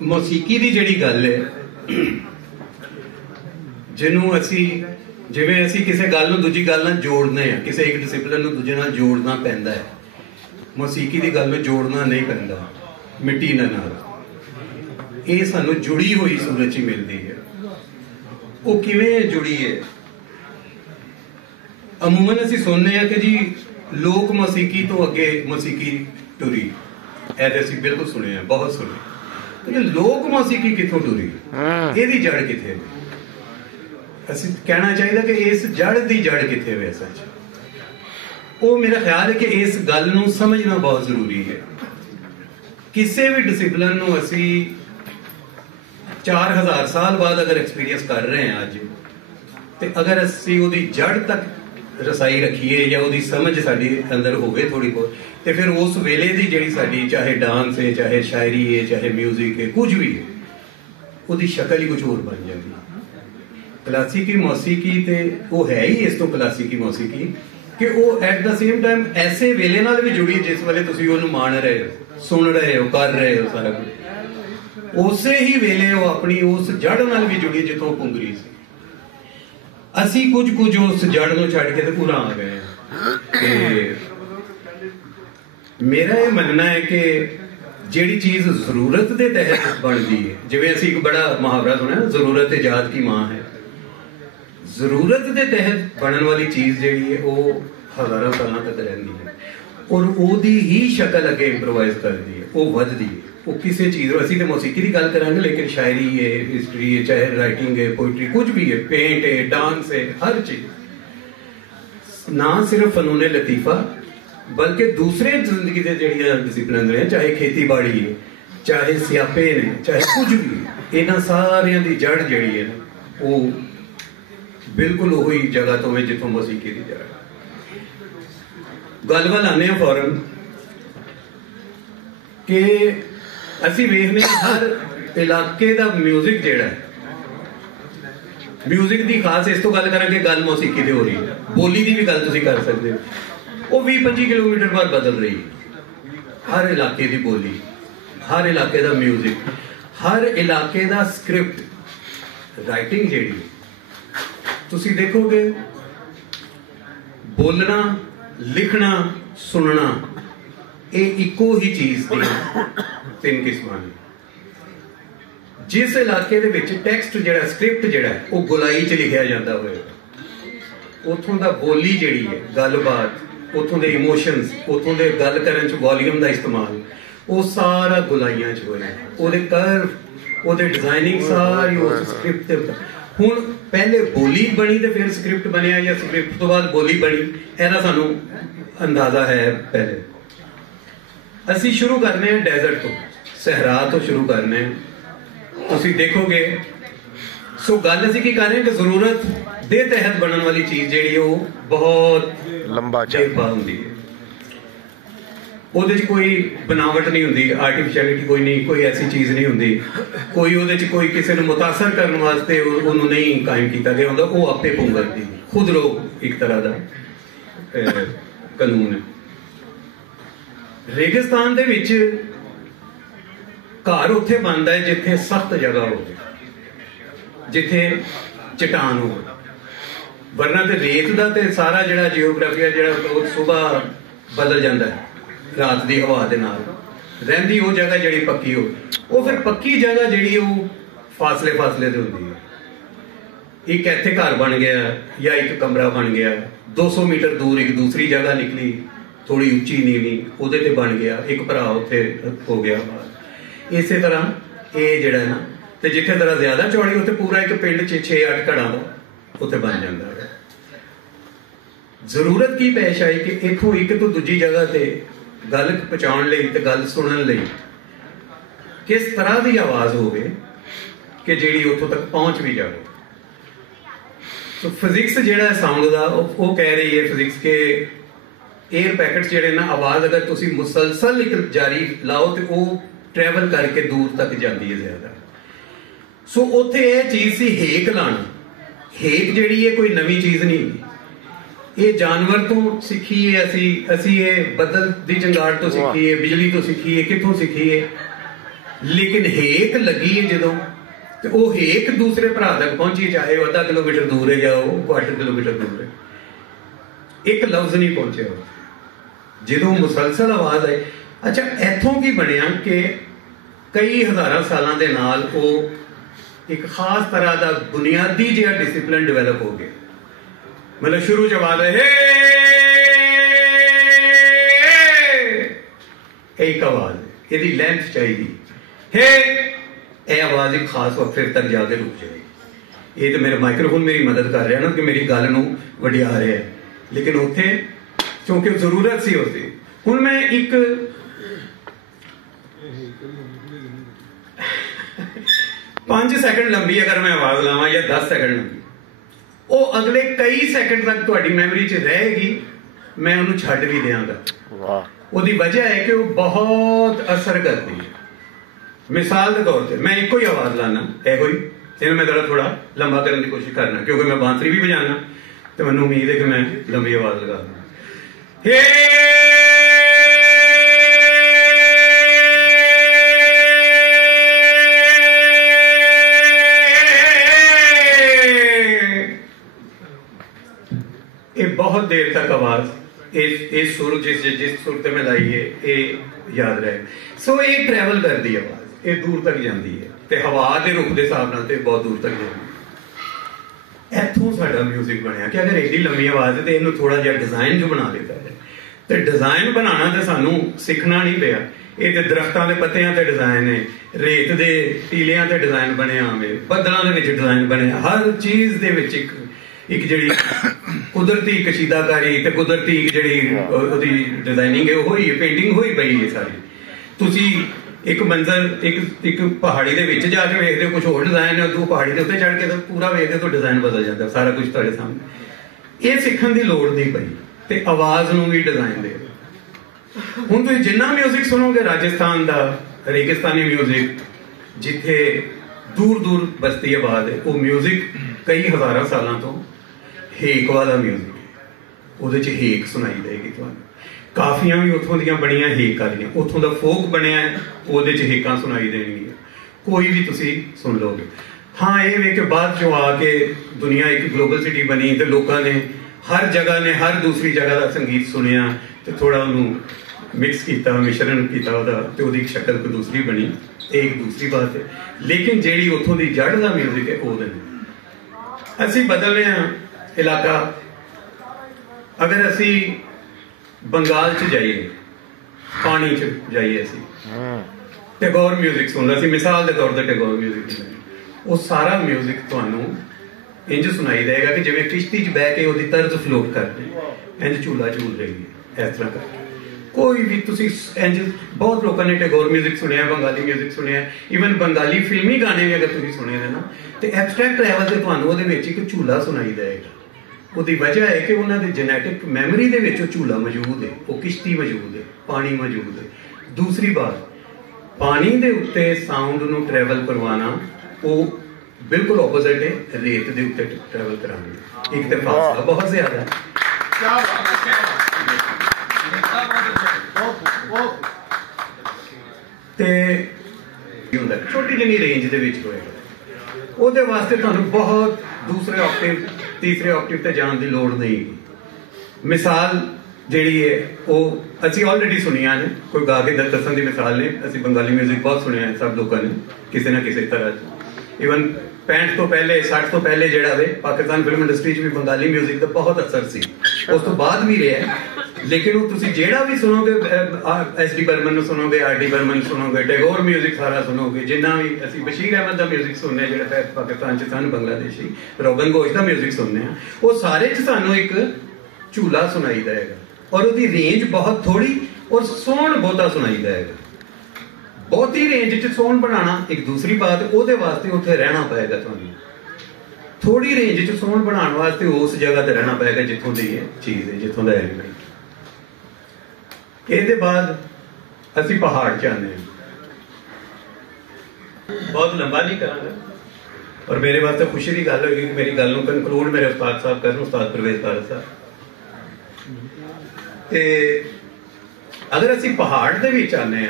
ਮੌਸੀਕੀ ਦੀ ਜਿਹੜੀ ਗੱਲ ਹੈ, ਜਿਹਨੂੰ ਅਸੀਂ ਜਿਵੇਂ ਅਸੀਂ ਕਿਸੇ ਗੱਲ ਨੂੰ ਦੂਜੀ ਗੱਲ ਨਾਲ ਜੋੜਦੇ ਹਾਂ, ਕਿਸੇ ਇੱਕ ਡਿਸਿਪਲਿਨ ਨੂੰ ਦੂਜੇ ਨਾਲ ਜੋੜਨਾ ਪੈਂਦਾ ਹੈ, ਮੌਸੀਕੀ ਦੀ ਗੱਲ ਨੂੰ ਜੋੜਨਾ ਨਹੀਂ ਪੈਂਦਾ ਮਿੱਟੀ ਨਾਲ। ਇਹ ਸਾਨੂੰ ਜੁੜੀ ਹੋਈ ਸੂਰਤ 'ਚ ਹੀ ਮਿਲਦੀ ਹੈ। ਉਹ ਕਿਵੇਂ ਜੁੜੀ ਹੈ? ਅਮੂਮਨ ਅਸੀਂ ਸੁਣਦੇ ਹਾਂ ਕਿ ਜੀ ਲੋਕ ਮੌਸੀਕੀ ਤੋਂ ਅੱਗੇ ਮੌਸੀਕੀ ਟੁਰੀ, ਇਹ ਅਸੀਂ ਬਿਲਕੁਲ ਸੁਣਿਆ, ਬਹੁਤ ਸੁਣਿਆ। ਲੇਕਿਨ ਲੋਕ ਮੌਸੀਕੀ ਕਿੱਥੋਂ ਟੁਰੀ? ਇਹਦੀ ਜੜ ਕਿੱਥੇ? ਅਸੀਂ ਕਹਿਣਾ ਚਾਹੀਦਾ ਕਿ ਇਸ ਜੜ ਦੀ ਜੜ ਕਿੱਥੇ ਹੋਵੇ ਅਸਲ 'ਚ। ਉਹ ਮੇਰਾ ਖਿਆਲ ਹੈ ਕਿ ਇਸ ਗੱਲ ਨੂੰ ਸਮਝਣਾ ਬਹੁਤ ਜ਼ਰੂਰੀ ਹੈ। ਕਿਸੇ ਵੀ ਡਿਸਿਪਲਿਨ ਨੂੰ ਅਸੀਂ 4000 ਸਾਲ ਬਾਅਦ ਅਗਰ ਐਕਸਪੀਰੀਅੰਸ ਕਰ ਰਹੇ ਹਾਂ ਅੱਜ, ਤੇ ਅਗਰ ਅਸੀਂ ਉਹਦੀ ਜੜ ਤੱਕ ਰਸਾਈ ਰੱਖੀਏ ਜਾਂ ਉਹਦੀ ਸਮਝ ਸਾਡੇ ਅੰਦਰ ਹੋਵੇ ਥੋੜੀ ਬਹੁਤ, ਤੇ ਫਿਰ ਉਸ ਵੇਲੇ ਦੀ ਜਿਹੜੀ ਸਾਡੀ ਚਾਹੇ ਡਾਂਸ ਹੈ, ਚਾਹੇ ਸ਼ਾਇਰੀ ਹੈ, ਚਾਹੇ ਮਿਊਜ਼ਿਕ ਹੈ, ਕੁਝ ਵੀ ਹੈ, ਉਹਦੀ ਸ਼ਕਲ ਹੀ ਕੁਝ ਹੋਰ ਬਣ ਜਾਂਦੀ ਹੈ। ਕਲਾਸੀਕੀ ਮੌਸੀਕੀ ਤੇ ਉਹ ਹੈ ਹੀ ਇਸ ਤੋਂ ਕਲਾਸੀਕੀ ਮੌਸੀਕੀ ਕਿ ਉਹ ਐਟ ਦਾ ਸੇਮ ਟਾਈਮ ਐਸੇ ਵੇਲੇ ਨਾਲ ਵੀ ਜੁੜੀ ਜਿਸ ਵੇਲੇ ਤੁਸੀਂ ਉਹਨੂੰ ਮਾਣ ਰਹੇ ਹੋ, ਸੁਣ ਰਹੇ ਹੋ, ਕਰ ਰਹੇ ਹੋ ਸਾਰਾ ਕੁਝ। ਉਸੇ ਹੀ ਵੇਲੇ ਉਹ ਆਪਣੀ ਉਸ ਜੜ ਨਾਲ ਵੀ ਜੁੜੀ ਜਿੱਥੋਂ ਪੁੰਗਰੀ ਸੀ। ਅਸੀਂ ਕੁਝ ਉਸ ਜੜ ਨੂੰ ਛੱਡ ਕੇ ਤੇ ਪੂਰਾ ਆ ਗਏ ਹਾਂ। ਤੇ ਮੇਰਾ ਇਹ ਮੰਨਣਾ ਹੈ ਕਿ ਜਿਹੜੀ ਚੀਜ਼ ਜ਼ਰੂਰਤ ਦੇ ਤਹਿਤ ਬਣਦੀ ਹੈ, ਜਿਵੇਂ ਅਸੀਂ ਇੱਕ ਬੜਾ ਮੁਹਾਵਰਾ ਸੁਣਿਆ, ਜ਼ਰੂਰਤ ਇਜਾਦ ਕੀ ਮਾਂ ਹੈ। ਜ਼ਰੂਰਤ ਦੇ ਤਹਿਤ ਬਣਨ ਵਾਲੀ ਚੀਜ਼ ਜਿਹੜੀ ਹੈ ਉਹ ਹਜ਼ਾਰਾਂ ਸਾਲਾਂ ਤੱਕ ਰਹਿੰਦੀ ਹੈ, ਔਰ ਉਹਦੀ ਹੀ ਸ਼ਕਲ ਅੱਗੇ ਇੰਪਰੋਵਾਈਜ਼ ਕਰਦੀ ਹੈ, ਉਹ ਵੱਧਦੀ ਹੈ। ਉਹ ਕਿਸੇ ਚੀਜ਼ ਨੂੰ, ਅਸੀਂ ਤਾਂ ਮੌਸੀਕੀ ਦੀ ਗੱਲ ਕਰਾਂਗੇ, ਲੇਕਿਨ ਸ਼ਾਇਰੀ ਹੈ, ਹਿਸਟਰੀ ਹੈ, ਚਾਹੇ ਰਾਈਟਿੰਗ ਹੈ, ਪੋਇਟਰੀ, ਕੁਝ ਵੀ ਹੈ, ਪੇਂਟ ਹੈ, ਡਾਂਸ ਹੈ, ਹਰ ਚੀਜ਼। ਨਾ ਸਿਰਫ ਫਨੂਨ ਲਤੀਫਾ ਬਲਕਿ ਦੂਸਰੇ ਜ਼ਿੰਦਗੀ ਦੇ ਜਿਹੜੀਆਂ ਡਿਸਿਪਲਿਨ ਨੇ, ਚਾਹੇ ਖੇਤੀਬਾੜੀ ਹੈ, ਚਾਹੇ ਸਿਆਪੇ ਨੇ, ਚਾਹੇ ਕੁਝ ਵੀ, ਇਹਨਾਂ ਸਾਰਿਆਂ ਦੀ ਜੜ ਜਿਹੜੀ ਹੈ ਉਹ ਬਿਲਕੁਲ ਉਹੀ ਜਗ੍ਹਾ ਤੋਂ ਹੈ ਜਿੱਥੋਂ ਮੌਸੀਕੀ ਦੀ ਜੜ। ਗੱਲ ਵੱਲ ਆਉਂਦੇ ਹਾਂ ਫੌਰਨ ਕਿ ਅਸੀਂ ਵੇਖਦੇ ਹਾਂ ਹਰ ਇਲਾਕੇ ਦਾ ਮਿਊਜ਼ਿਕ ਜਿਹੜਾ ਹੈ, ਮਿਊਜ਼ਿਕ ਦੀ ਖਾਸ ਇਸ ਤੋਂ ਗੱਲ ਕਰਾਂਗੇ, ਗੱਲ ਮੌਸੀਕੀ ਤੇ ਹੋ ਰਹੀ ਹੈ, ਬੋਲੀ ਦੀ ਵੀ ਗੱਲ ਤੁਸੀਂ ਕਰ ਸਕਦੇ ਹੋ, ਉਹ 20-25 ਕਿਲੋਮੀਟਰ ਬਾਅਦ ਬਦਲ ਰਹੀ ਹੈ। ਹਰ ਇਲਾਕੇ ਦੀ ਬੋਲੀ, ਹਰ ਇਲਾਕੇ ਦਾ ਮਿਊਜ਼ਿਕ, ਹਰ ਇਲਾਕੇ ਦਾ ਸਕ੍ਰਿਪਟ, ਰਾਈਟਿੰਗ ਜਿਹੜੀ ਤੁਸੀਂ ਦੇਖੋਗੇ, ਬੋਲਣਾ, ਲਿਖਣਾ, ਸੁਣਨਾ, ਇਹ ਇੱਕੋ ਹੀ ਚੀਜ਼ ਦੀਆਂ 3 ਕਿਸਮਾਂ ਨੇ। ਜਿਸ ਇਲਾਕੇ ਦੇ ਵਿੱਚ ਟੈਕਸਟ ਜਿਹੜਾ, ਸਕ੍ਰਿਪਟ ਜਿਹੜਾ, ਉਹ ਗੁਲਾਈ 'ਚ ਲਿਖਿਆ ਜਾਂਦਾ ਹੋਵੇਗਾ, ਉੱਥੋਂ ਦਾ ਬੋਲੀ ਜਿਹੜੀ ਹੈ, ਗੱਲਬਾਤ, ਉੱਥੋਂ ਦੇ ਇਮੋਸ਼ਨਸ, ਉੱਥੋਂ ਦੇ ਗੱਲ ਕਰਨ 'ਚ ਵੋਲੀਅਮ ਦਾ ਇਸਤੇਮਾਲ, ਉਹ ਸਾਰਾ ਗੁਲਾਈਆਂ 'ਚ ਹੋਇਆ। ਉਹਦੇ ਕਰਵ, ਉਹਦੇ ਡਿਜ਼ਾਈਨਿੰਗ ਸਾਰੀ ਉਸ ਸਕ੍ਰਿਪਟ ਤੇ। ਹੁਣ ਪਹਿਲੇ ਬੋਲੀ ਬਣੀ ਤੇ ਫਿਰ ਸਕ੍ਰਿਪਟ ਬਣਿਆ, ਜਾਂ ਸਕ੍ਰਿਪਟ ਤੋਂ ਬਾਅਦ ਬੋਲੀ ਬਣੀ, ਇਹਦਾ ਸਾਨੂੰ ਅੰਦਾਜ਼ਾ ਹੈ। ਪਹਿਲੇ ਅਸੀਂ ਸ਼ੁਰੂ ਕਰਨੇ ਹਾਂ ਡੈਜ਼ਰਟ ਤੋਂ, ਸਹਿਰਾ ਤੋਂ ਸ਼ੁਰੂ ਕਰਨੇ ਹਾਂ। ਤੁਸੀਂ ਦੇਖੋਗੇ, ਸੋ ਗੱਲ ਅਸੀਂ ਕੀ ਕਰ ਰਹੇ ਹਾਂ ਕਿ ਜ਼ਰੂਰਤ ਦੇ ਤਹਿਤ ਬਣਨ ਵਾਲੀ ਚੀਜ਼ ਜਿਹੜੀ ਉਹ ਬਹੁਤ ਲੰਬਾ ਚਿਰ ਹੁੰਦੀ ਹੈ। ਉਹਦੇ 'ਚ ਕੋਈ ਬਣਾਵਟ ਨਹੀਂ ਹੁੰਦੀ, ਆਰਟੀਫਿਸ਼ੈਲਿਟੀ ਕੋਈ ਨਹੀਂ, ਕੋਈ ਐਸੀ ਚੀਜ਼ ਨਹੀਂ ਹੁੰਦੀ, ਕੋਈ ਉਹਦੇ 'ਚ ਕੋਈ ਕਿਸੇ ਨੂੰ ਮੁਤਾਸਰ ਕਰਨ ਵਾਸਤੇ ਉਹਨੂੰ ਨਹੀਂ ਕਾਇਮ ਕੀਤਾ ਗਿਆ ਹੁੰਦਾ, ਉਹ ਆਪੇ ਪੁੰਗਰਦੀ, ਖੁਦ ਰੋ ਇੱਕ ਤਰ੍ਹਾਂ ਦਾ ਕਾਨੂੰਨ ਹੈ। ਰੇਗਿਸਤਾਨ ਦੇ ਵਿੱਚ ਘਰ ਉੱਥੇ ਬਣਦਾ ਹੈ ਜਿੱਥੇ ਸਖਤ ਜਗ੍ਹਾ ਹੋਵੇ, ਜਿੱਥੇ ਚਟਾਨ ਹੋਵੇ, ਵਰਨਾ ਤੇ ਰੇਤ ਦਾ ਤੇ ਸਾਰਾ ਜਿਹੜਾ ਜਿਓਗ੍ਰਾਫੀ ਹੈ ਜਿਹੜਾ ਉਹ ਸੁਬਾਹ ਬਦਲ ਜਾਂਦਾ ਹੈ ਰਾਤ ਦੀ ਹਵਾ ਦੇ ਨਾਲ। ਰਹਿੰਦੀ ਉਹ ਜਗ੍ਹਾ ਜਿਹੜੀ ਪੱਕੀ ਹੋ, ਉਹ ਫਿਰ ਪੱਕੀ ਜਗ੍ਹਾ ਜਿਹੜੀ ਉਹ ਫਾਸਲੇ ਤੇ ਹੁੰਦੀ ਹੈ। ਇੱਕ ਇੱਥੇ ਘਰ ਬਣ ਗਿਆ ਜਾਂ ਇੱਕ ਕਮਰਾ ਬਣ ਗਿਆ, 200 ਮੀਟਰ ਦੂਰ ਇੱਕ ਦੂਸਰੀ ਜਗ੍ਹਾ ਨਿਕਲੀ, ਥੋੜੀ ਉੱਚੀ ਨੀਵੀਂ, ਉਹਦੇ ਤੇ ਬਣ ਗਿਆ ਇੱਕ ਭਰਾ, ਉੱਥੇ ਹੋ ਗਿਆ। ਇਸੇ ਤਰ੍ਹਾਂ ਇਹ ਜਿਹੜਾ ਨਾ, ਤੇ ਜਿੱਥੇ ਜ਼ਰਾ ਜ਼ਿਆਦਾ ਚੌੜੀ ਉੱਥੇ ਪੂਰਾ ਇੱਕ ਪਿੰਡ 'ਚ 6-8 ਘਰਾਂ ਦਾ ਉੱਥੇ ਬਣ ਜਾਂਦਾ ਹੈ। ਜ਼ਰੂਰਤ ਕੀ ਪੇਸ਼ ਆਈ ਕਿ ਇੱਥੋਂ ਇੱਕ ਤੋਂ ਦੂਜੀ ਜਗ੍ਹਾ ਤੇ ਗੱਲ ਪਹੁੰਚਾਉਣ ਲਈ ਤੇ ਗੱਲ ਸੁਣਨ ਲਈ ਕਿਸ ਤਰ੍ਹਾਂ ਦੀ ਆਵਾਜ਼ ਹੋਵੇ ਕਿ ਜਿਹੜੀ ਉੱਥੋਂ ਤੱਕ ਪਹੁੰਚ ਵੀ ਜਾਵੇ। ਸੋ ਫਿਜ਼ਿਕਸ ਜਿਹੜਾ ਸਾਊਂਡ ਦਾ, ਉਹ ਕਹਿ ਰਹੀ ਹੈ ਫਿਜ਼ਿਕਸ ਕਿ 에ਅਰ ਪੈਕਟਸ ਜਿਹੜੇ ਨਾ, ਆਵਾਜ਼ ਅਗਰ ਤੁਸੀਂ ਮੁਸਲਸਲ ਇੱਕ ਜਾਰੀ ਲਾਓ ਤੇ ਉਹ ਟਰੈਵਲ ਕਰਕੇ ਦੂਰ ਤੱਕ ਜਾਂਦੀ ਹੈ ਜ਼ਿਆਦਾ। ਸੋ ਉੱਥੇ ਇਹ ਚੀਜ਼ ਸੀ ਹੇਕ ਲਾਣਾ। ਹੇਕ ਜਿਹੜੀ ਹੈ ਕੋਈ ਨਵੀਂ ਚੀਜ਼ ਨਹੀਂ, ਇਹ ਜਾਨਵਰ ਤੋਂ ਸਿੱਖੀਏ ਅਸੀਂ ਇਹ ਬੱਦਲ ਦੀ ਚੰਗਾੜ ਤੋਂ ਸਿੱਖੀਏ, ਬਿਜਲੀ ਤੋਂ ਸਿੱਖੀਏ, ਕਿੱਥੋਂ ਸਿੱਖੀਏ? लेकिन हेक लगी है जो तो वो हेक दूसरे भरा तक पहुंची, चाहे वो आधा किलोमीटर दूर है या वो 1/4 किलोमीटर दूर है, एक लफ्ज नहीं पहुंचे जो मुसलसल आवाज है। अच्छा इथों की बनया कि कई हज़ार सालों के नाल वो एक खास तरह का बुनियादी जिहा डिसिपलिन डिवेलप हो गया। मतलब शुरू च आवाज है एक आवाज, यदि लेंथ चाहिए हे, यह आवाज एक खास वक्फे तक जाके रुक जाएगी। ये तो मेरा माइक्रोफोन मेरी मदद कर रहा ना कि मेरी गल नूं वडिया रहा है, लेकिन उत्थे क्योंकि जरूरत सी होती। हुण मैं एक 5 सेकंड लंबी अगर मैं आवाज लावां या 10 सेकंड लंबी, वो अगले कई सेकंड तक तुहाडी मैमोरी च रहेगी, मैं उन्होंने छड्ड भी देंगा। उसकी वजह है कि वो बहुत असर करती है। मिसाल के तौर पर मैं एको ही आवाज लाना एहो ही, इन्हें मैं थोड़ा लंबा करने की कोशिश करना क्योंकि मैं बांसुरी भी बजाना, तो मैंने उम्मीद है कि मैं लंबी आवाज लगा दूँ। ये बहुत देर तक आवाज इस सुर जिस सुर ते मैं लाई है ये याद रहे। सो ये ट्रैवल करती आवाज, ये दूर तक जाती है, ते हवा के रुख के हिसाब नाल ते बहुत दूर तक जाती। इथों साडा म्यूजिक बनया कि अगर एडी लंबी आवाज है तो इन्हू थोड़ा जिहा डिजाइन जो बना लेता है, तो डिजाइन बनाना तो सानू सीखना नहीं पिया। ये तो दरख्तां दे पत्तियां ते डिजाइन है, रेत दे टीलियां ते डिजाइन बने, बदलों दे विच डिजाइन बने, हर चीज दे विच एक जिहड़ी कुदरती कशीदाकारी ते कुदरती जिहड़ी ओहदी डिजाइनिंग है वो ही पेंटिंग होई पई है सारी। तुसी एक मंजर एक पहाड़ी दे विच जाके वेखदे हो कुछ होर डिजाइन है, तू पहाड़ी दे उत्ते चढ़ के तो पूरा वेखदे तो डिजाइन बदल जाता, सारा कुछ तुहाडे सामने। ये सीखण दी लोड़ नहीं पई ते आवाज नूं भी डिजाइन दे। हुण तुसीं जिन्ना म्यूजिक सुनोगे राजस्थान दा रेगिस्तानी म्यूजिक जिथे दूर दूर बसती आवाज है, वो म्यूजिक कई हज़ार सालों तो हेक वाला म्यूजिक है, ਉਹਦੇ ਚ हेक सुनाई देगी ਤੁਹਾਨੂੰ। काफियां भी उतों ਦੀਆਂ ਬਣੀਆਂ हेक वालियां, उतों ਦਾ फोक ਬਣਿਆ ਉਹਦੇ ਚ हेकां सुनाई देणगीਆਂ, कोई भी ਤੁਸੀਂ सुन लोगे। हाँ ये वे कि बाद जो आके दुनिया एक ग्लोबल सिटी बनी तो लोगों ने हर जगह ने हर दूसरी जगह का संगीत सुनिया तो थोड़ा उन्होंने मिक्स किया, मिश्रण किया, तो उसकी शक्ल कोई दूसरी बनी, एक दूसरी बात है। लेकिन जी उतों की जड़ का म्यूजिक है वो नहीं। असी बदल रहे हैं इलाका, अगर असी बंगाल च जाइए, पानी च जाइए, असी टैगोर म्यूजिक सुन रहे, मिसाल के तौर पर टैगोर म्यूजिक सुन, वो सारा म्यूजिक तुहानू इंज सुनाई देगा कि जिवें किश्ती च बह के उसकी तर्ज फ्लोट करती, इंज झूला झूल रही है, इस तरह करके। कोई भी तुसी इंज बहुत लोगों ने टैगोर म्यूजिक सुनिया, बंगाली म्यूजिक सुनिया, इवन बंगाली फिल्मी गाने भी अगर तुसी सुने ना, तो एब्सट्रैक्ट लैवल से तुहानू उहदे विच एक झूला सुनाई देगा। उसकी वजह है कि उन्होंने जेनेटिक मैमोरी दे विच झूला मौजूद है, वो किश्ती मौजूद है, पानी मौजूद है। दूसरी बात, पानी के उत्ते साउंड नूं ट्रैवल करवाना वो बिल्कुल ऑपोजिट है रेत के उत्ते ट्रैवल कराना, एक तो फासला बहुत ज्यादा है। छोटी जिनी रेंज के होएगा, ਉਹਦੇ वास्ते ਤੁਹਾਨੂੰ बहुत दूसरे ऑक्टेव तीसरे ऑक्टेव ते जाने की लोड़ नहीं। मिसाल ਜਿਹੜੀ है वो ਅਸੀਂ ऑलरेडी सुनिया ने, कोई गा के दसन की मिसाल ने, ਅਸੀਂ बंगाली म्यूजिक बहुत सुनिया है सब लोगों ने किसी ना किसी तरह। इवन 65 तो पहले 60 तो पहले ਜਿਹੜਾ ਵੇ पाकिस्तान फिल्म इंडस्ट्री भी बंगाली म्यूजिक का बहुत असर सी, उस तो बाद भी रहा है। लेकिन वो तुसी जेड़ा भी सुनोगे, SD बर्मन सुनोगे, RD बर्मन सुनोगे, टैगोर म्यूजिक सारा सुनोगे, जिन्ना भी असी बशीर अहमद का म्यूजिक सुनने जो पाकिस्तान च सन, बांग्लादेशी रोगन घोष का म्यूजिक सुनने, वो सारे च सानू एक झूला सुनाई देगा और उसकी रेंज बहुत थोड़ी और सोन बहुता सुनाई देगा। बहुती रेंज च सोन बनाना एक दूसरी बात, वो वास्ते उत्थे रहना पेगा तुहानू। थोड़ी रेंज च सोन बनाने वास्ते उस जगह ते रहना पेगा जिथों दी चीज है, जिथों का एलिमेंट। इसके बाद असी पहाड़ च आने, बहुत लंबा नहीं करांगा और मेरे वास्ते खुशी की गल होगी कि मेरी गल नूं कंक्लूड मेरे उस्ताद साहब करन, उस्ताद परवेज तारड़ साहब। ते अगर असी पहाड़ दे विच आने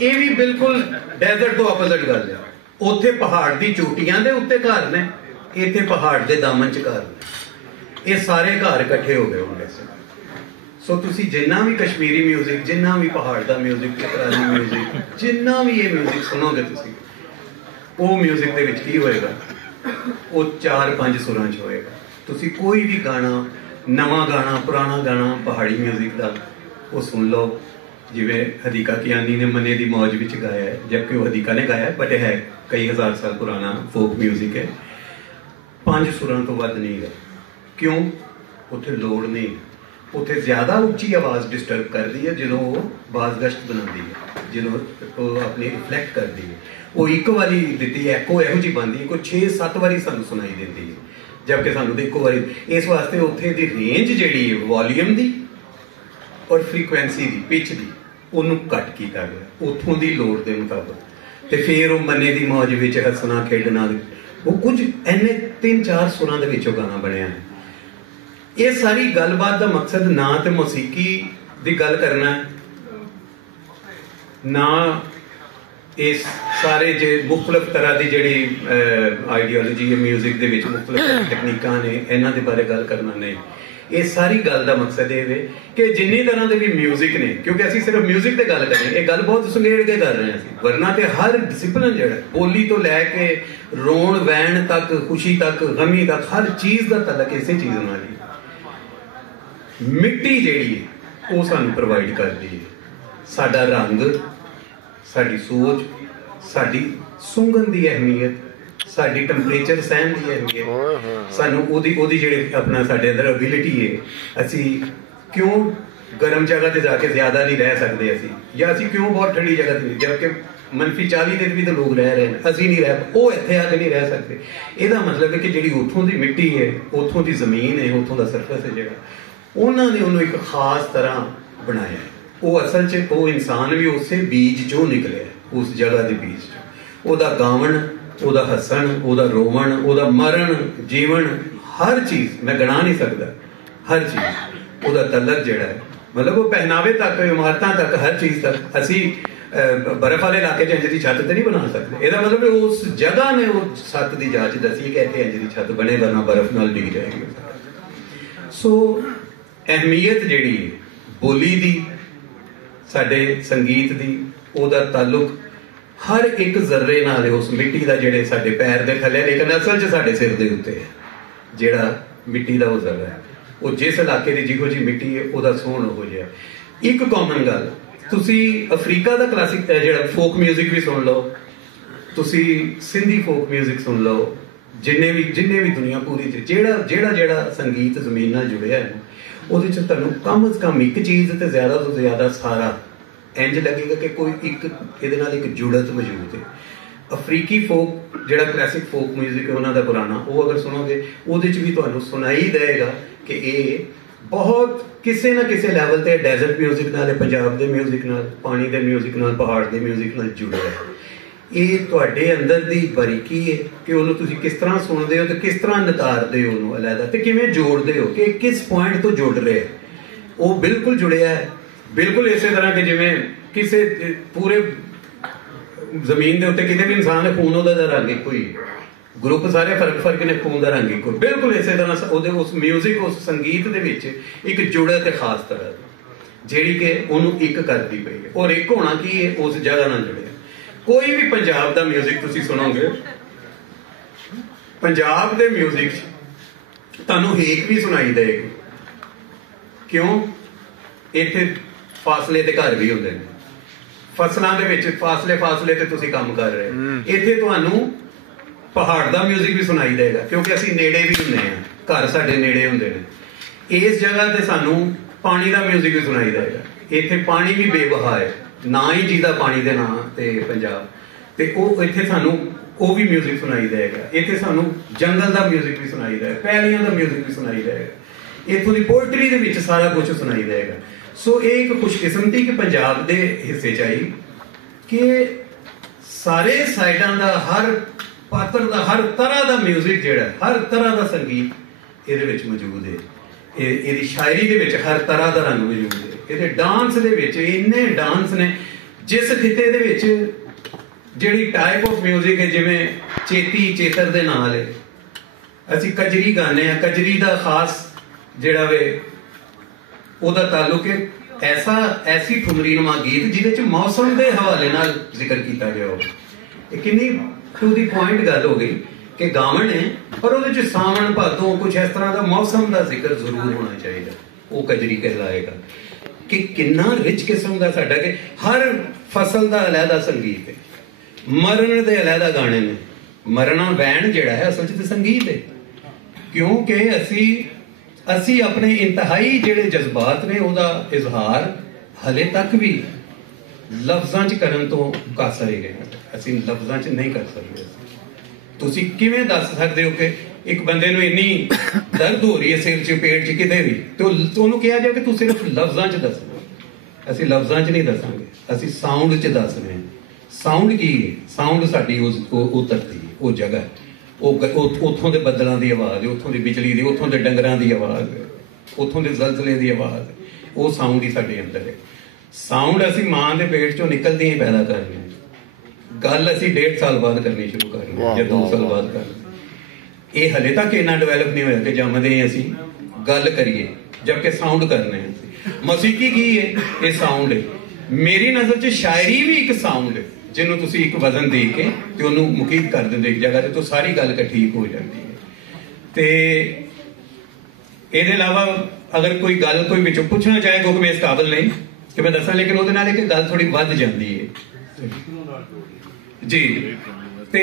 ये भी बिल्कुल डेजर्ट तो ऑपोजिट गल है। उत्थे पहाड़ की चोटियां दे उत्ते घर ने, इत्थे पहाड़ के दामन च घर ने। ये सारे घर इकट्ठे हो गए होंगे। सो तुसी जिन्ना भी कश्मीरी म्यूजिक, जिन्ना भी पहाड़ का म्यूजिक, चित्राली म्यूजिक, जिन्ना भी ये म्यूजिक सुनोगे तुसी, वो म्यूजिक दे विच की होएगा, वो 4-5 सुरां च होएगा। तुसी कोई भी गाना, नवा गाना, पुराना गाना पहाड़ी म्यूजिक का वो सुन लो, जिवें हदीका कियानी ने मने दी मौज विच गाया है, जबकि वो हदीका ने गाया बट है कई हज़ार साल पुराना फोक म्यूजिक है। 5 सुरां तो वध नहीं गा। क्यों? उत्थे लोड़ नहीं। उत्थे ज़्यादा उच्ची आवाज़ डिस्टर्ब करती है जो वो बाज गश्त बनाती है, जो वो अपनी रिफ्लैक्ट करती है। वो एक बारी दी एको यहो जी बनती है, कोई 6-7 बारी सानू सुनाई देती है, जबकि सानू तो एको बारी। इस वास्ते उत्थे दी रेंज जिहड़ी है वॉल्यूम दी और फ्रीकुएंसी दी, पिच दी, उन्होंने घट किया गया उतों की लोड़ के मुताबिक। तो फिर वो मने की मौज में हसना खेडना, वो कुछ इन्ने 3-4 सुरां दे विचों गाना बनया है। ये सारी गलबात का मकसद ना तो मौसीकी की गल करना, ना इस सारे जे मुख्तलिफ तरह की जिहड़ी आइडियोलॉजी है म्यूजिक के विच, मुख्तलिफ तकनीकां ने, इन्हां दे बारे गल करना नहीं। ये सारी गल का मकसद ये है कि जिन्नी तरह के भी म्यूजिक ने, क्योंकि असीं सिर्फ म्यूजिक की गल करें, ये गल बहुत संगेड़ के कर रहे हैं, वरना तो हर डिसिपलिन जिहड़ा बोली तो लैके रोण वैण तक, खुशी तक, गमी तक, हर चीज़ का तलक इसे चीज़ नाल ही। मिट्टी जिहड़ी है वो सानू प्रोवाइड करती है, साडा रंग, साडी सोच, साडी सूंघण की अहमियत, साडी टैंपरेचर सहन की अहमियत, सानू ओदी जिहड़ी अपना साडे अंदर एबिलिटी है, असी क्यों गर्म जगह ते जाके ज्यादा नहीं रह सकते असी, या असी क्यों बहुत ठंडी जगह ते, जबकि -40 दिन भी तो लोग रह रहे हैं, असी नहीं रह, वो इत्थे आके नहीं रह सकते। ਇਹਦਾ मतलब है कि जिहड़ी उत्थों की मिट्टी है, उत्थों की जमीन है, उत्थों का सरफेस है जिहड़ा, उन्होंने उन्होंने एक खास तरह बनाया है। वो असल च वो इंसान भी उस बीज चों निकले, उस जगह के बीज चों। ओदा गावन, ओदा हसन, ओदा रोवन, ओदा मरण, जीवन, हर चीज़ मैं गिना नहीं सकता, हर चीज़ ओदा तलक जिहड़ा है, मतलब वो पहनावे तक, इमारतां तक, हर चीज़ तक। असी बर्फ वाले इलाके इंज की छत तो नहीं बना सकते। ਇਹਦਾ मतलब उस जगह ने वो छत की जांच दसी कि इतने इंज की छत बने, वरना बर्फ नाल डिग जाएगी। सो अहमियत जिहड़ी बोली दी, साडे संगीत दी, ओदा ताल्लुक हर एक जर्रे नाल, उस मिट्टी का जिहड़े साडे पैर दे थल्ले, लेकिन असल च साडे सिर दे उत्ते है जिहड़ा मिट्टी का वो जर्रा है, वो जिस इलाके की जिहो जी मिट्टी है ओदा सोहण हो जिहा। एक कॉमन गल, तुसी अफ्रीका का क्लासिक जिहड़ा फोक म्यूजिक भी सुन लो, तुसी सिंधी फोक म्यूजिक सुन लो, जिन्ने भी दुनिया पूरी जिहड़ा संगीत जमीन नाल जुड़िया है, ਉਹਦੇ ਚ ਤੁਹਾਨੂੰ कम अज कम एक चीज़ तो ज़्यादा सारा इंज लगेगा कि कोई एक ਇਹਦੇ ਨਾਲ एक जुड़त मौजूद है। अफ्रीकी फोक ਜਿਹੜਾ क्लासिक फोक म्यूजिक है उन्होंने पुराना, वो अगर सुनोगे ਉਹਦੇ ਚ भी ਤੁਹਾਨੂੰ सुनाई देगा कि ये बहुत किसी ना किसी लैवल ते डेजर्ट म्यूजिक नाल, पंजाब के म्यूजिक नाल, पानी के म्यूजिक नाल, पहाड़ के म्यूजिक नाल जुड़े है। ये तुहाडे अंदर दी बारीकी है कि उन्होंने तुसीं किस तरह सुनते हो, तो किस तरह नितारते हो उन्होंने अलहदा, तो किवें जोड़ते हो कि किस पॉइंट तो जुड़ रहे है। वो बिल्कुल जुड़िया है, बिल्कुल इस तरह के जिवें किसी पूरे जमीन के उत्ते किसी भी इंसान है खून उहदा रंग इक्को ही, ग्रुप सारे फर्क ने, खून का रंग इक्को, बिल्कुल इस तरह उस म्यूजिक, उस संगीत के विच एक जुड़त है खास तरह जिहड़ी कि उन्होंने एक करती पई है। और एक होना की है उस जगह नाल जुड़िया। कोई भी पंजाब का म्यूजिक तुसी सुनोगे, पंजाब के म्यूजिक तुहानू हेक भी सुनाई देगी। क्यों? इत्थे फासले के घर भी होंदे ने, फसलों के विच फासले ते तुसी काम कर रहे, इत्थे तुहानू पहाड़ का म्यूजिक भी सुनाई देगा, क्योंकि असी नेड़े भी हुंदे हैं, घर साडे नेड़े हुंदे ने। इस जगह ते सानू पानी का म्यूजिक भी सुनाई देगा। इत्थे पानी भी बेबहा है, ना ही जिहदा पानी दे नां ते पंजाब, ते ओह इत्थे सानू वो भी म्यूजिक सुनाई देगा। इत्थे सानू जंगल का म्यूजिक भी सुनाई देगा, पैलियां का म्यूजिक भी सुनाई देगा, इत्थों की पोइट्री दे विच सारा कुछ सुनाई देगा। सो ये एक खुशकिस्मती कि पंजाब के हिस्से च आई कि सारे साइडां का, हर पात्र का, हर तरह का म्यूजिक जिहड़ा, हर तरह का संगीत इहदे विच मौजूद है। इहदी शायरी दे विच हर तरह का रंग मौजूद है। इहदे डांस दे विच इन्ने डांस ने जिस खिते दे विच जिहड़ी टाइप ऑफ म्यूजिक है, जिवें चेती चेतर दे नाल है, असीं कजरी गाने आ, कजरी दा खास जिहड़ा वे ओहदा ताल्लुक है ऐसी ठुमरीनुमा गीत जिहदे च मौसम दे हवाले नाल जिक्र किया गया हो। कितनी टू दी पॉइंट गल हो गई कि गावन है पर ਉਹਦੇ ਚ सावन भादों कुछ इस तरह का मौसम का जिक्र जरूर होना चाहिए, वो कजरी कहलाएगा। कि कितना रिच किस्म का साडा कि हर फसल का अलहदा संगीत है, मरण के अलहदा गाने ने। मरना वैन जिहड़ा है असल च संगीत है, क्योंकि असी अपने इंतहाई जिहड़े जज्बात ने ਉਹਦਾ इजहार हले तक भी लफ्जां च करन तो कासर ही गए, असी लफ्जां च नहीं कर सकते। तुसी किवें दस सकते हो कि एक बंदे नूं इन्नी दर्द हो रही है सिर च पेट च किते भी, तो ਉਹਨੂੰ ਕਿਹਾ ਜਾਵੇ ਕਿ ਤੂੰ सिर्फ लफ्जां च दसना। ਅਸੀਂ लफ्जां च नहीं दसांगे, ਅਸੀਂ साउंड च दसने हैं। साउंड की है? साउंड साडी ਉਹ ਧਰਤੀ है, ਉਹ जगह, ਉੱਥੋਂ ਦੇ ਬੱਦਲਾਂ ਦੀ ਆਵਾਜ਼, ਉੱਥੋਂ ਦੀ ਬਿਜਲੀ ਦੀ, ਉੱਥੋਂ ਦੇ ਡੰਗਰਾਂ ਦੀ ਆਵਾਜ਼, ਉੱਥੋਂ ਦੇ ਜ਼ਲਜ਼ਲੇ ਦੀ ਆਵਾਜ਼, ਉਹ ਸਾਊਂਡ ਹੀ ਸਾਡੇ ਅੰਦਰ ਹੈ। ਸਾਊਂਡ ਅਸੀਂ ਮਾਂ ਦੇ ਪੇਟ ਚੋਂ ਨਿਕਲਦੇ ਹੀ ਪੈਦਾ ਕਰਨੀ ਹੈ। ਗੱਲ ਅਸੀਂ 1.5 ਸਾਲ ਬਾਅਦ ਕਰਨੀ ਸ਼ੁਰੂ ਕਰਨੀ ਜਾਂ 2 ਸਾਲ ਬਾਅਦ ਕਰਨੀ। ਇਹ ਹਲੇ ਤੱਕ ਇੰਨਾ ਡਿਵੈਲਪ ਨਹੀਂ ਹੋਇਆ ਕਿ ਜੰਮਦੇ ਹੀ ਅਸੀਂ ਗੱਲ ਕਰੀਏ, ਜਦਕਿ ਸਾਊਂਡ ਕਰਨੇ ਅਸੀਂ। ਮੌਸੀਕੀ ਕੀ ਹੈ? ਇਹ ਸਾਊਂਡ ਹੈ। ਮੇਰੀ ਨਜ਼ਰ 'ਚ ਸ਼ਾਇਰੀ ਵੀ ਇੱਕ ਸਾਊਂਡ ਹੈ, ਜਿਹਨੂੰ ਤੁਸੀਂ ਇੱਕ ਵਜ਼ਨ ਦੇ ਕੇ ਤੇ ਉਹਨੂੰ ਮੁਕੀਦ ਕਰ ਦਿੰਦੇ ਇੱਕ ਜਗ੍ਹਾ ਤੇ, ਤਾਂ ਸਾਰੀ ਗੱਲ ਇਕੱਠੀ ਹੋ ਜਾਂਦੀ ਹੈ। ਤੇ ਇਹਦੇ ਇਲਾਵਾ ਅਗਰ ਕੋਈ ਗੱਲ ਕੋਈ ਵਿੱਚੋਂ ਪੁੱਛਣਾ ਚਾਹੇ, ਕਿਉਂਕਿ ਮੈਂ ਇਸ ਕਾਬਲ ਨਹੀਂ ਕਿ ਮੈਂ ਦੱਸਾਂ, ਲੇਕਿਨ ਉਹਦੇ ਨਾਲ ਇੱਕ ਗੱਲ ਥੋੜੀ ਵੱਧ ਜਾਂਦੀ ਹੈ ਜੀ। ਤੇ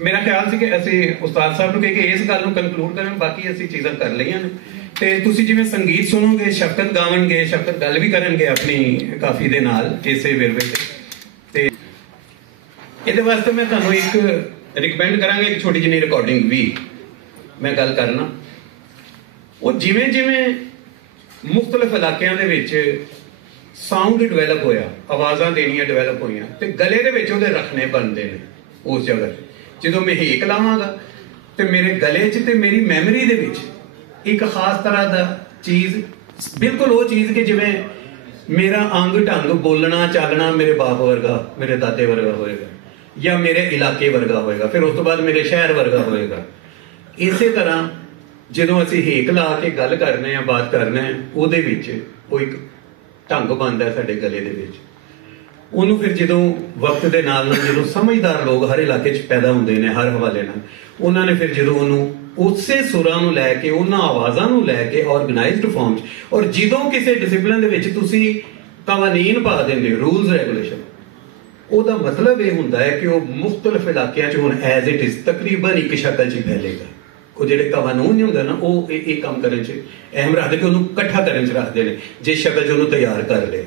ਮੇਰਾ ਖਿਆਲ ਸੀ ਕਿ ਅਸੀਂ ਉਸਤਾਦ ਸਾਹਿਬ ਨੂੰ ਕਹੇ ਕਿ ਇਸ ਗੱਲ ਨੂੰ ਕਨਕਲੂਡ ਕਰਨ, ਬਾਕੀ ਅਸੀਂ ਚੀਜ਼ਾਂ ਕਰ ਲਈਆਂ ਨੇ। ਤੇ ਤੁਸੀਂ ਜਿਵੇਂ ਸੰਗੀਤ ਸੁਣੋਗੇ, ਸ਼ਫਕਤ ਗਾਵਣਗੇ, ਸ਼ਫਕਤ ਗੱਲ ਵੀ ਕਰਨਗੇ ਆਪਣੀ ਕਾਫੀ ਦੇ ਨਾਲ ਇਸੇ ਵੇਰਵੇ ਤੇ ਇਹਦੇ ਵਾਸਤੇ ਮੈਂ ਤੁਹਾਨੂੰ ਇੱਕ ਰਿਕਮੈਂਡ ਕਰਾਂਗਾ, ਇੱਕ ਛੋਟੀ ਜਿਹੀ ਰਿਕਾਰਡਿੰਗ ਵੀ ਮੈਂ ਗੱਲ ਕਰਨਾ। ਉਹ ਜਿਵੇਂ ਜਿਵੇਂ ਮੁxtਲਫ ਇਲਾਕਿਆਂ ਦੇ ਵਿੱਚ ਸਾਊਂਡ ਡਿਵੈਲਪ ਹੋਇਆ, ਆਵਾਜ਼ਾਂ ਦੇਣੀਆਂ ਡਿਵੈਲਪ ਹੋਈਆਂ, ਤੇ ਗਲੇ ਦੇ ਵਿੱਚ ਉਹਦੇ ਰੱਖਣੇ ਬਣਦੇ ਨੇ ਉਸ ਜਗ੍ਹਾ ਤੇ। ਜਦੋਂ ਮੈਂ ਹੇਕ ਲਾਵਾਂਗਾ ਤੇ ਮੇਰੇ ਗਲੇ 'ਚ ਤੇ ਮੇਰੀ ਮੈਮਰੀ ਦੇ ਵਿੱਚ ਇੱਕ ਖਾਸ ਤਰ੍ਹਾਂ ਦਾ ਚੀਜ਼, ਬਿਲਕੁਲ ਉਹ ਚੀਜ਼ ਕਿ ਜਿਵੇਂ ਮੇਰਾ ਅੰਗ ਢੰਗ ਬੋਲਣਾ ਚਾਲਣਾ ਮੇਰੇ ਬਾਪ ਵਰਗਾ, ਮੇਰੇ ਦਾਦੇ ਵਰਗਾ ਹੋਏਗਾ, ਜਾਂ ਮੇਰੇ ਇਲਾਕੇ ਵਰਗਾ ਹੋਏਗਾ, ਫਿਰ ਉਸ ਤੋਂ ਬਾਅਦ ਮੇਰੇ ਸ਼ਹਿਰ ਵਰਗਾ ਹੋਏਗਾ। ਇਸੇ ਤਰ੍ਹਾਂ ਜਦੋਂ ਅਸੀਂ ਹੇਕ ਲਾ ਕੇ ਗੱਲ ਕਰਨੇ ਆ, ਬਾਤ ਕਰਨਾ, ਉਹਦੇ ਵਿੱਚ ਉਹ ਇੱਕ ਢੰਗ ਬਣਦਾ ਸਾਡੇ ਗਲੇ ਦੇ ਵਿੱਚ। ਉਹਨੂੰ ਫਿਰ ਜਦੋਂ ਵਕਤ ਦੇ ਨਾਲ ਨਾਲ ਜਦੋਂ ਸਮਝਦਾਰ ਲੋਕ ਹਰ ਇਲਾਕੇ 'ਚ ਪੈਦਾ ਹੁੰਦੇ ਨੇ ਹਰ ਹਵਾਲੇ ਨਾਲ, ਉਹਨਾਂ ਨੇ ਫਿਰ ਜਦੋਂ ਉਹਨੂੰ ਉਸੇ ਸੁਰਾਂ ਨੂੰ ਲੈ ਕੇ, ਉਹਨਾਂ ਆਵਾਜ਼ਾਂ ਨੂੰ ਲੈ ਕੇ ਆਰਗੇਨਾਈਜ਼ਡ ਫਾਰਮ 'ਚ, ਔਰ ਜਦੋਂ ਕਿਸੇ ਡਿਸਿਪਲਿਨ ਦੇ ਵਿੱਚ ਤੁਸੀਂ ਕਵਾਨੀਨ ਪਾ ਦਿੰਦੇ ਹੋ, ਰੂਲਸ ਰੈਗੂਲੇਸ਼ਨ, ਉਹਦਾ ਮਤਲਬ ਇਹ ਹੁੰਦਾ ਹੈ ਕਿ ਉਹ ਮੁxtਲਫ ਇਲਾਕਿਆਂ 'ਚ ਹੁਣ ਐਜ਼ ਇਟ ਇਜ਼ ਤਕਰੀਬਨ ਇੱਕ ਸ਼ਕਲ 'ਚ ਫੈਲੇਗਾ। ਉਹ ਜਿਹੜੇ ਕਾਨੂੰਨ ਨਹੀਂ ਹੁੰਦਾ ਨਾ, ਉਹ ਇਹ ਕੰਮ ਕਰਨ 'ਚ ਅਹਿਮ ਰੱਖਦੇ ਕਿ ਉਹਨੂੰ ਇਕੱਠਾ ਕਰਨ 'ਚ ਰੱਖਦੇ ਨੇ, ਜਿਸ ਸ਼ਕਲ 'ਚ ਉਹਨੂੰ ਤਿਆਰ ਕਰ ਲਿਆ।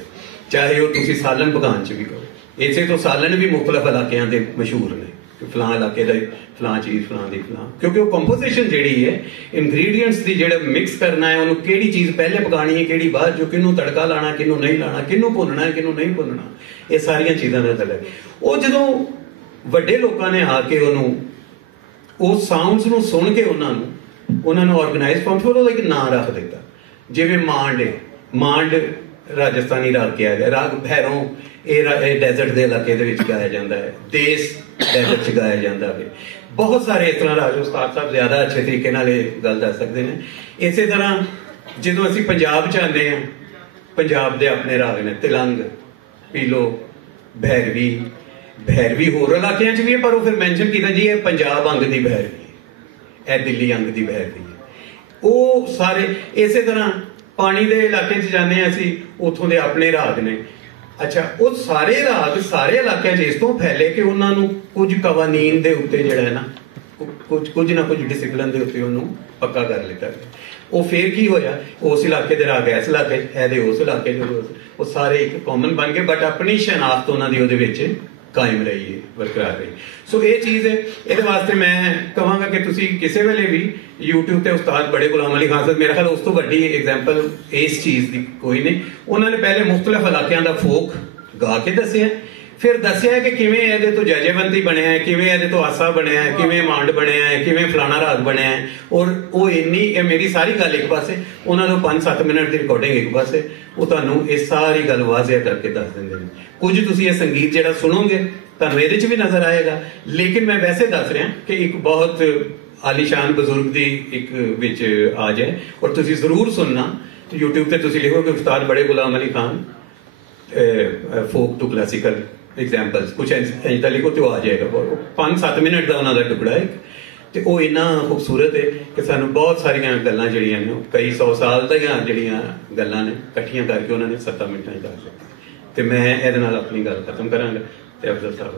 ਚਾਹੇ ਉਹ ਤੁਸੀਂ ਸਾਲਨ ਪਕਾਉਣ 'ਚ ਵੀ ਕਹੋ, ਇਸੇ ਤੋਂ ਸਾਲਨ ਵੀ ਮੁxtਲਫ ਇਲਾਕਿਆਂ ਦੇ ਮਸ਼ਹੂਰ ਨੇ ਕਿ ਫਲਾਂ ਇਲਾਕੇ ਦਾ ਫਲਾਂ ਚੀਜ਼, ਫਲਾਂ ਦੀ ਫਲਾਂ, ਕਿਉਂਕਿ ਉਹ ਕੰਪੋਜੀਸ਼ਨ ਜਿਹੜੀ ਹੈ, ਇਨਗਰੀਡੀਐਂਟਸ ਦੀ ਜਿਹੜਾ ਮਿਕਸ ਕਰਨਾ ਹੈ, ਉਹਨੂੰ ਕਿਹੜੀ ਚੀਜ਼ ਪਹਿਲੇ ਪਕਾਣੀ ਹੈ, ਕਿਹੜੀ ਬਾਅਦ, ਜੋ ਕਿਹਨੂੰ ਤੜਕਾ ਲਾਣਾ, ਕਿਹਨੂੰ ਨਹੀਂ ਲਾਣਾ, ਕਿਹਨੂੰ ਭੁੰਨਣਾ ਹੈ, ਕਿਹਨੂੰ ਨਹੀਂ ਭੁੰਨਣਾ, ਇਹ ਸਾਰੀਆਂ ਚੀਜ਼ਾਂ ਦਾ ਤਲਕ। ਉਹ ਜਦੋਂ ਵੱਡੇ ਲੋਕਾਂ ਨੇ ਆ ਕੇ ਉਹਨੂੰ ਉਹ ਸਾਊਂਡਸ ਨੂੰ ਸੁਣ ਕੇ ਉਹਨਾਂ ਨੂੰ ਆਰਗੇਨਾਈਜ਼ ਫਾਰਮ 'ਚ ਉਹਦਾ ਇੱਕ ਨਾਂ ਰੱਖ ਦਿੱਤਾ। ਜਿਵੇਂ ਮਾਂਡ ਹੈ, ਮਾਂਡ ਰਾਜਸਥਾਨੀ ਰਾਗ ਕਿਹਾ ਗਿਆ, ਰਾਗ ਭੈਰੋਂ ਇਹ ਡੈਜ਼ਰਟ ਦੇ ਇਲਾਕੇ ਦੇ ਵਿੱਚ ਗਾਇਆ ਜਾਂਦਾ ਹੈ, ਦੇਸ ਡੈਜ਼ਰਟ 'ਚ ਗਾਇਆ ਜਾਂਦਾ ਹੈ। ਬਹੁਤ ਸਾਰੇ ਇਸ ਤਰ੍ਹਾਂ ਰਾਗ, ਉਸਤਾਦ ਸਾਹਿਬ ਜ਼ਿਆਦਾ ਅੱਛੇ ਤਰੀਕੇ ਨਾਲ ਇਹ ਗੱਲ ਦੱਸ ਸਕਦੇ ਨੇ। ਇਸੇ ਤਰ੍ਹਾਂ ਜਦੋਂ ਅਸੀਂ ਪੰਜਾਬ 'ਚ ਆਉਂਦੇ ਹਾਂ, ਪੰਜਾਬ ਦੇ ਆਪਣੇ ਰਾਗ ਨੇ, ਤਿਲੰਗ, ਪੀਲੋ, ਭੈਰਵੀ ਹੋਰ ਇਲਾਕਿਆਂ 'ਚ ਵੀ ਹੈ, ਪਰ ਉਹ ਫਿਰ ਮੈਂਸ਼ਨ ਕੀਤਾ ਜੀ ਇਹ ਪੰਜਾਬ ਅੰਗ ਦੀ ਭੈਰਵੀ, ਇਹ ਦਿੱਲੀ ਅੰਗ ਦੀ ਭੈਰਵੀ ਹੈ। ਉਹ ਸਾਰੇ ਇਸੇ ਤਰ੍ਹਾਂ ਪਾਣੀ ਦੇ ਇਲਾਕੇ 'ਚ ਜਾਂਦੇ ਹਾਂ ਅਸੀਂ, ਉੱਥੋਂ ਦੇ ਆਪਣੇ ਰਾਗ ਨੇ। ਅੱਛਾ, ਉਹ ਸਾਰੇ ਰਾਗ ਸਾਰੇ ਇਲਾਕਿਆਂ 'ਚ ਇਸ ਤੋਂ ਫੈਲੇ ਕਿ ਉਹਨਾਂ ਨੂੰ ਕੁਝ ਕਵਾਨੀਨ ਦੇ ਉੱਤੇ ਜਿਹੜਾ ਹੈ ਨਾ, ਕੁਝ ਨਾ ਕੁਝ ਡਿਸਿਪਲਿਨ ਦੇ ਉੱਤੇ ਉਹਨੂੰ ਪੱਕਾ ਕਰ ਲਿੱਤਾ ਗਿਆ। ਉਹ ਫਿਰ ਕੀ ਹੋਇਆ, ਉਸ ਇਲਾਕੇ ਦੇ ਰਾਗ ਇਸ ਇਲਾਕੇ 'ਚ, ਇਹਦੇ ਉਸ ਇਲਾਕੇ 'ਚ, ਉਹ ਸਾਰੇ ਇੱਕ ਕਾਮਨ ਬਣ ਗਏ, ਬਟ ਆਪਣੀ ਸ਼ਨਾਖਤ ਉਹਨਾਂ ਦੀ ਉਹਦੇ ਵਿੱਚ ਕਾਇਮ ਰਹੀ ਹੈ, ਬਰਕਰਾਰ ਰਹੀ। ਸੋ ਇਹ ਚੀਜ਼ ਹੈ। ਇਹਦੇ ਵਾਸਤੇ ਮੈਂ ਕਹਾਂਗਾ ਕਿ ਤੁਸੀਂ ਕਿਸੇ ਵੇਲੇ ਵੀ YouTube ਤੇ ਉਸਤਾਦ ਬੜੇ ਗੁਲਾਮ ਅਲੀ ਖਾਨ ਸਾਹਿਬ, ਮੇਰਾ ਖਿਆਲ ਉਸ ਤੋਂ ਵੱਡੀ ਐਗਜ਼ਾਮਪਲ ਇਸ ਚੀਜ਼ ਦੀ ਕੋਈ ਨਹੀਂ। ਉਹਨਾਂ ਨੇ ਪਹਿਲੇ ਮੁxtਲਫ ਇਲਾਕਿਆਂ ਦਾ ਫੋਕ ਗਾ ਕੇ ਦੱਸਿਆ, फिर दसिया कि किवें इहदे तो जयजयवंती बनया है, किवें इहदे तो आसा बनया है, किवें मांड बनया है, किवें फलाना राग बनया है। और वो इन्नी मेरी सारी गल एक पासे, उन्होंने 5-7 मिनट की रिकॉर्डिंग एक पासे, वो तुहानू ये सारी गल वाजिया करके दस देंगे ने। कुछ तुसीं ये संगीत जिहड़ा सुनोगे तुहानू इहदे च भी नजर आएगा, लेकिन मैं वैसे दस रहा कि एक बहुत आलीशान बजुर्ग की एक विच आ जाए और तुसीं जरूर सुनना। यूट्यूब पर तुसीं लिखोगे उस्ताद बड़े गुलाम अली खान फोक टू क्लासिकल एग्जाम्पल्स, कुछ इंज लिखो तो आ जाएगा। 5-7 मिनट का उन्होंने टुकड़ा है, तो वो इन्ना खूबसूरत है कि सानू बहुत सारिया गल्लां जिहड़ियां ने कई 100 साल दियां जिहड़ियां गल्लां ने इकट्ठियां करके उन्होंने 7 मिनटां च दस दित्तियां। तो मैं इहदे नाल अपनी गल खत्म करांगा ते अफजल साहब